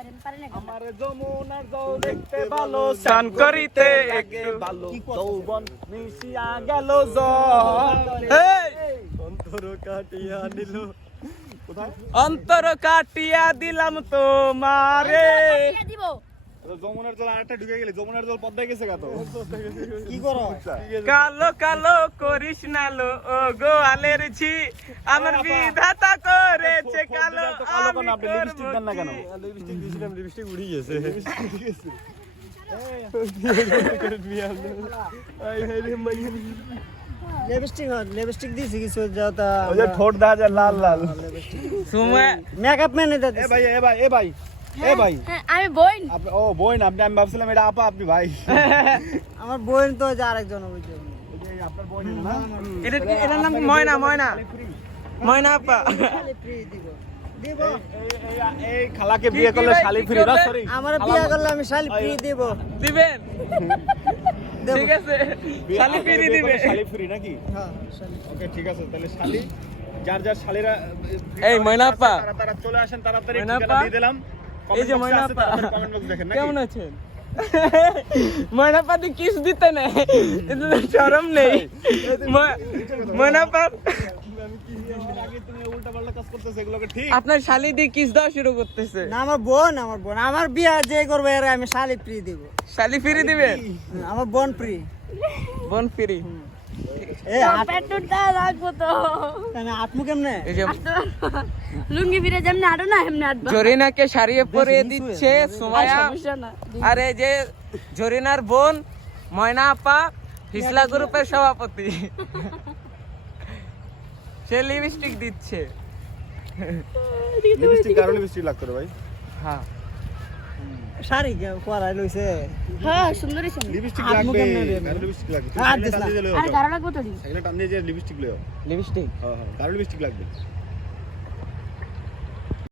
আমার যমুনার জল দেখতে ভালো স্নান করিতে একটু ভালো যৌবন মিশিয়া গেল জল অন্তর কাটিয়া নিল অন্তর কাটিয়া দিলাম তোমারে যমুনার জল আরেকটা ঢুকে গেলে যমুনার জল পদ্মায় গেছে কত কি করো কালো কালো করিস না লো ও গোয়ালের ঝি আমার বিধাতা করেছে কালো আমি আপনি লিপস্টিক দেন না কেন লিপস্টিক দিয়েছিলাম লিপস্টিক উড়ে গেছে লিপস্টিক দিছি কিছু যাতা ওই যে ঠোঁট দেখা যায় লাল লাল সময় মেকআপ ম্যান এটা এ ভাই এ ভাই এ ভাই এ ভাই আমি বোন আপনি ও বোন আপনি আমি ভাবছিলাম এটা আপা আপনি ভাই আমার বোন তো যে আরেকজন ওই যে আপনার বোন না এটা এটার নাম কি ময়না ময়না ময়না আপা ফ্রি দিব দিব এই খালাকে বিয়ে করলে শালি ফ্রি না সরি আমার বিয়ে করলে আমি শালি ফ্রি দিব দিবেন ঠিক আছে শালি ফ্রি দিবে শালি ফ্রি নাকি হ্যাঁ শালি ওকে ঠিক আছে তাহলে শালি যার যার শালিরা এই ময়না আপা তারা চলে আসেন তাড়াতাড়ি ময়না ঠিকানা আপা? দিয়ে দিলাম এই যে ময়না আপা কমেন্ট বক্স দেখেন নাকি কেমন আছেন ময়না পাতি কিস দিতে নেই এটা তো শরম নেই ময়না পা আগে তুমি উল্টাপাল্টা কাজ করতেছ এগুলোকে ঠিক আপনার শালি দিয়ে কিস দেওয়া শুরু করতেছে না আমার বোন আমার বিয়ে যে করবে এর আমি শালি ফ্রি দিব শালি ফ্রি দিবেন আমার বোন ফ্রি বোন ফ্রি এই পেটটা রাখবো তো আত্মু কেমনে এই যে লুঙ্গি ফিরে যেমনি আটো না এমনি আটবা জরিনাকে সারিয়ে পরিয়ে দিচ্ছে সুমাইয়া সমস্যা না আর এই যে জরিনার বোন ময়না আপা হিসলা গ্রুপের সভাপতি সে লিপস্টিক দিচ্ছে লিপস্টিক কারো লিপস্টিক লাগতো রে ভাই হ্যাঁ শাড়ি কে পরাই লইছে হ্যাঁ সুন্দরই ছিল লিপস্টিক হাত লাগবে মুখে এমনি রে। কারো লিপস্টিক লাগবে হাত দিস না। আর গাড়া লাগবো তো এগুলো টান দিয়ে যে লিপস্টিক লও লিপস্টিক হ্যাঁ হ্যাঁ কারো লিপস্টিক লাগবে